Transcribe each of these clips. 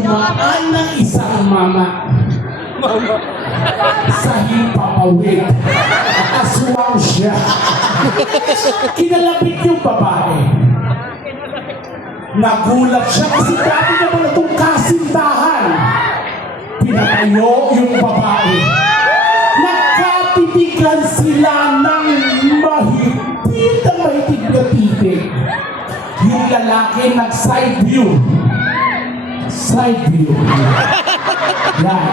dumaan ng isang mama sa hipapawid. Aswang siya. Kinalapit yung babae. Nagulat siya kasi dati naman itong kasintahan. Pinatayo yung babae. Nagkatitigan sila ng mahigpit na mahigpit na titig. Yung lalaki nag-side view. Side view. Yan.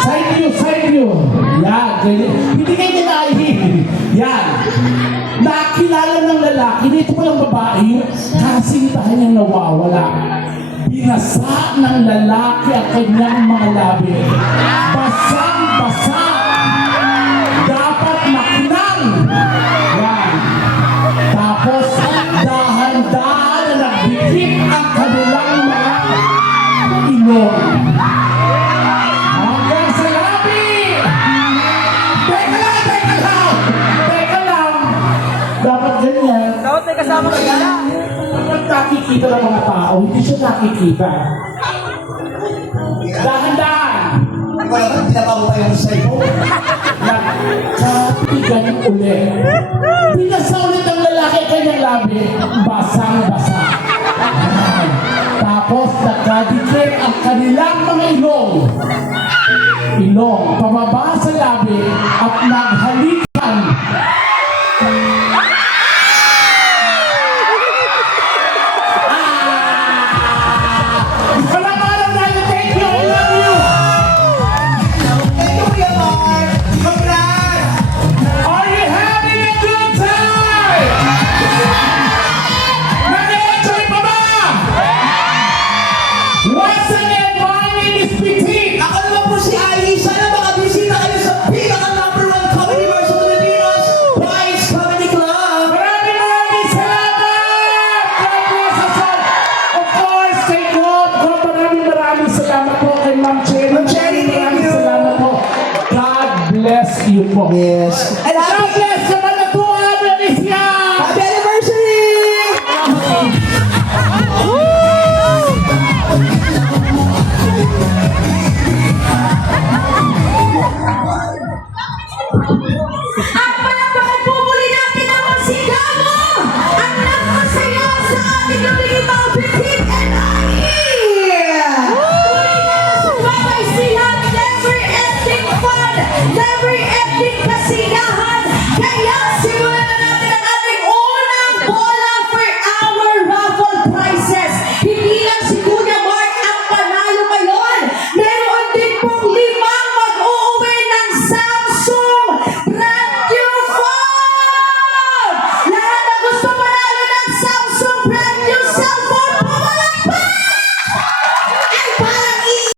Side view, side view. Yan. Hindi kayo nilaihin. Yan. Nakilala ng lalaki, dito palang babae, kasintahan niyang nawawala. Binasa ng lalaki ang kanyang mga labi. Basang-basa. Dapat makinang. Yan. Tapos, dahan-dahan na nagdikit ang kanilang mga ilong. Hanggang sa labi! Teka lang, teka lang! Teka lang! Dapat ganyan. Dapat may kasama ka pala. Dapat nakikita ng mga tao, hindi siya nakikita. Dahan-dahan! Wala ba? Pinabago pa yung sa'yo. Nagkatigan ulit. Binasa ulit ang lalaki kanyang labi, basang-basa. Tapos nagkadikit ang kanilang mga ilong. Ilong, pababa sa labi at naghalikan. Palamaran natin, thank you, I love you! Thank you, Kuya Mark. Congrats! Are you having a good time? Nag-enjoy pa ba? Once again, my name is Petit. Ako naman po si Ali. Sana makabisita kayo sa pinaka-number 1 comedy bar sa Pilipinas, Vice Comedy Club. Maraming salamat! God bless us all. Of course, kay God, maraming salamat po kay Ma'am Cherry. Ma'am Cherry, thank Maraming you. salamat po. God bless you po. Yes.